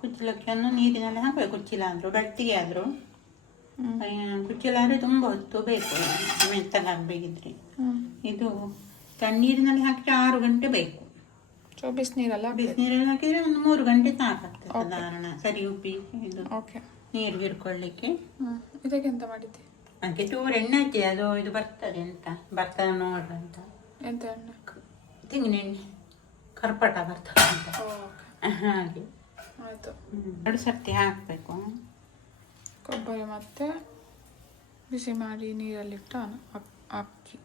ಕುಚ್ಚಲಕ್ಕಿಯನ್ನು ನೀರಿನಲ್ಲಿ ಹಾಕಬೇಕು. ಕುಚ್ಚಿಲ ಆದರೂ ಗಟ್ಟಿಗೆ ಆದರೂ ಕುಚ್ಚಿಲ ಆದರೆ ತುಂಬ ಹೊತ್ತು ಬೇಕು ಮೆತ್ತಗಾಗಬೇಕಿದ್ರೆ. ಇದು ತಣ್ಣೀರಿನಲ್ಲಿ ಹಾಕಿದ್ರೆ 6 ಗಂಟೆ ಬೇಕು. ಬಿಸಿನೀರಲ್ಲಿ ಹಾಕಿದ್ರೆ ಒಂದು 3 ಗಂಟೆ ಸಾಕಾಗ್ತದೆ ಸಾಧಾರಣ. ಸರಿ ಉಪ್ಪಿ ಇದು ನೀರು ಹಿಡ್ಕೊಳ್ಳಿಕ್ಕೆ. ಇದಕ್ಕೆ ಎಂತ ಮಾಡಿದ್ದೆ? ಅದಕ್ಕೆ ಚೂರು ಎಣ್ಣೆ ಹಚ್ಚಿ ಅದು ಇದು ಬರ್ತದೆ ಬರ್ತದೆ ನೋಡ್ರಿ ಅಂತ. ಎಂತ ಎಣ್ಣೆ? ತೆಂಗಿನ ಎಣ್ಣೆ ಕರ್ಪಟ ಬರ್ತದೆ ಅಂತ ಹಾಗೆ. ಆಯ್ತು. 2 ಸರ್ತಿ ಹಾಕಬೇಕು ಕೊಬ್ಬರಿ ಮತ್ತೆ ಬಿಸಿ ಮಾಡಿ ನೀರಲ್ಲಿಟ್ಟು ಅಕ್ಕಿ.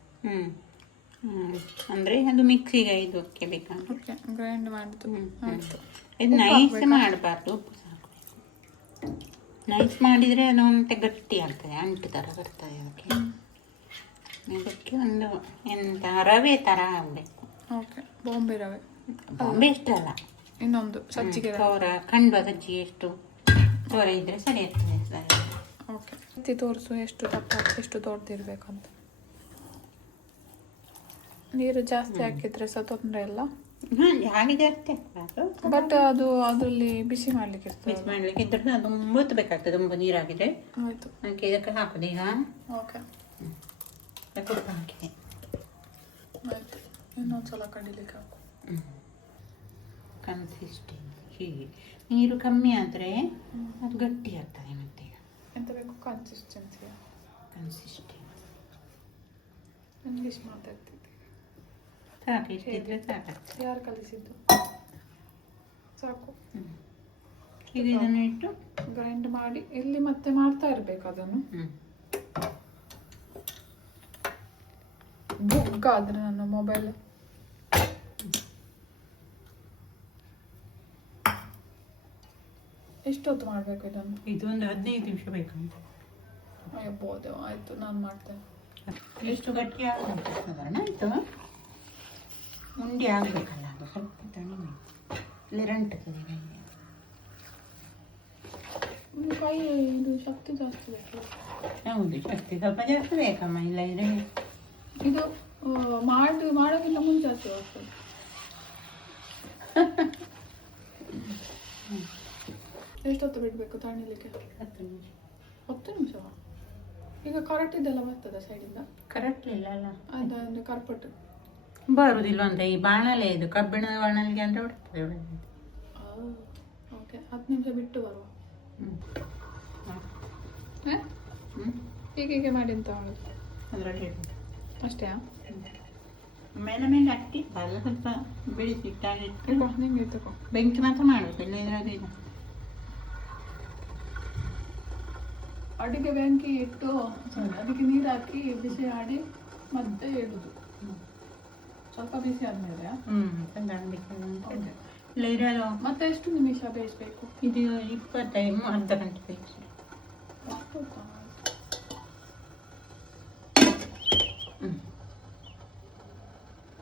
ಅಂದರೆ ಅದು ಮಿಕ್ಸಿಗೆ ಇದು ಅಕ್ಕಿ ಬೇಕಂದ್ರೆ ಓಕೆ ಗ್ರೈಂಡ್ ಮಾಡಿದ್ದು. ಆಯಿತು. ಇದು ನೈಸ್ ಮಾಡಬಾರ್ದು, ಉಪ್ಪು ಸಾಕಬೇಕು. ನೈಸ್ ಮಾಡಿದರೆ ಅದು ಒಂಟೆ ಗಟ್ಟಿ ಆಗ್ತದೆ, ಅಂಟು ಥರ ಬರ್ತದೆ ಅದಕ್ಕೆ. ಇದಕ್ಕೆ ಒಂದು ಎಂತ ರವೆ ಥರ ಆಗಬೇಕು. ಓಕೆ ಬಾಂಬೆ ರವೆ. ಬಾಂಬೆ ಇಷ್ಟಲ್ಲ, ಇನ್ನೊಂದು ಸಜ್ಜಿಗೆ ತೋರ ಖಂಡುವ ಸಜ್ಜಿ ಎಷ್ಟು ತೋರ ಇದ್ರೆ ಸರಿ ಇರ್ತದೆ. ಸರಿ ಓಕೆ ತೋರಿಸು ಎಷ್ಟು ದಪ್ಪ ಎಷ್ಟು ದೊಡ್ಡದಿರ್ಬೇಕಂತ. ನೀರು ಜಾಸ್ತಿ ಹಾಕಿದ್ರೆ ಸಹ ತೊಂದರೆ ಇಲ್ಲ. ಹಾಗೆ ಜಾಸ್ತಿ ಹಾಕಬಾರ್ದು, ಬಟ್ ಅದು ಅದರಲ್ಲಿ ಬಿಸಿ ಮಾಡ್ಲಿಕ್ಕೆ ಇರ್ತದೆ. ಬಿಸಿ ಮಾಡ್ಲಿಕ್ಕೆ ಇದ್ರೆ ಅದು ತುಂಬ ಹೊತ್ತಬೇಕಾಗ್ತದೆ. ತುಂಬ ನೀರು ಹಾಕಿದ್ರೆ ಆಯಿತು. ಅದಕ್ಕೆ ಇದಕ್ಕೆ ಹಾಕೋದು ಈಗ. ಓಕೆ ಕುಡ್ಕ ಹಾಕಿದೆ. ಆಯಿತು. ಇನ್ನೊಂದ್ಸಲ ಕಡಿಲಿಕ್ಕೆ ಹಾಕು. ಕನ್ಸಿಸ್ಟೆನ್ಸಿ ಹೀಗೆ ನೀರು ಕಮ್ಮಿ ಆದರೆ ಅದು ಗಟ್ಟಿ ಆಗ್ತದೆ. ಮತ್ತೆ ಎಂತ ಬೇಕು? ಕನ್ಸಿಸ್ಟೆನ್ಸಿ. ಇಂಗ್ಲೀಷ್ ಮಾತಾಡ್ತಿದ್ದೆ. ಸಾಕು, ಇಷ್ಟಿದ್ರೆ ಸಾಕಾಗ್ತದೆ. ಯಾರು ಕಲಿಸಿದ್ದು? ಸಾಕು. ಈಗ ಇದನ್ನು ಇಟ್ಟು ಗ್ರೈಂಡ್ ಮಾಡಿ ಇಲ್ಲಿ ಮತ್ತೆ ಮಾಡ್ತಾ ಇರ್ಬೇಕು ಅದನ್ನು. ಬುಕ್ ಆದ್ರೆ ನನ್ನ ಮೊಬೈಲ್ ಎಷ್ಟೊತ್ತು ಮಾಡಬೇಕು ಇದನ್ನು? ಇದು ಒಂದು 15 ನಿಮಿಷ ಬೇಕಂತ. ಅಯ್ಯಬಹುದು. ಆಯಿತು, ನಾನು ಮಾಡ್ತೇನೆ. ಎಷ್ಟು ಗಟ್ಟಿ ಆಗಬೇಕು ಸಾಧಾರಣ. ಆಯಿತು, ಉಂಡೆ ಆಗಬೇಕಲ್ಲ, ಅದು ಸ್ವಲ್ಪ ತಣ್ಣಗೆ ಇಲ್ಲಿ ರಂಟುತ್ತದೆ ಕೈಗೆ. ಕೈ ಇದು ಶಕ್ತಿ ಜಾಸ್ತಿ ಬೇಕು. ಹೌದು, ಶಕ್ತಿ ಸ್ವಲ್ಪ ಜಾಸ್ತಿ ಬೇಕಮ್ಮ. ಇಲ್ಲ ಇದ್ರೆ ಇದು ಮಾಡೋಕ್ಕಿಂತ ಮುಂಚೆ ಆಗ್ತದೆ. ಎಷ್ಟೊತ್ತು ಬಿಡಬೇಕು ತಣ್ಣಲಿಕ್ಕೆ? 10 ನಿಮಿಷ. 10 ನಿಮಿಷ? ಈಗ ಕರೆಕ್ಟ್ ಇದೆಲ್ಲ ಬರ್ತದೆ ಸೈಡಿಂದ? ಕರೆಕ್ಟ್ ಇಲ್ಲ ಅಲ್ಲ, ಅದಂದ್ರೆ ಕರ್ಪಟ್ಟು ಬರುವುದಿಲ್ಲ ಅಂತ. ಈ ಬಾಣಲೆ ಇದು ಕಬ್ಬಿಣದ ಬಾಣಲಿಗೆ ಅಂದರೆ ಬಿಡ್ತದೆ ಒಳಗೆ. ಓಕೆ, 10 ನಿಮಿಷ ಬಿಟ್ಟು ಬರುವ. ಹೀಗೆ ಮಾಡಿ ಅಂತ ಮಾಡೋದು ಅದರಲ್ಲಿ ಅಷ್ಟೇ? ಮೇಲೆ ಮೇಲೆ ಅಕ್ಕಿ ಅಲ್ಲ, ಸ್ವಲ್ಪ ಬೆಳೆಸಿಟ್ಟು ನಿಮಗೆ ತಗೋ. ಬೆಂಕಿ ಮಾತ್ರ ಮಾಡಬೇಕು, ಇಲ್ಲ ಇರೋದಿಲ್ಲ. ಅಡಿಗೆ ಬೆಂಕಿ ಇಟ್ಟು ಅದಕ್ಕೆ ನೀರು ಹಾಕಿ ಬಿಸಿ ಮಾಡಿ ಮತ್ತೆ ಇಡುದು. ಸ್ವಲ್ಪ ಬಿಸಿ ಆದ್ಮೇಲೆ ಇಲ್ಲ ಇರೋದು. ಮತ್ತೆ ಎಷ್ಟು ನಿಮಿಷ ಬೇಯಿಸ್ಬೇಕು? ಇದು 25 ಅರ್ಧ ಗಂಟೆ ಬೇಯಿಸಿ.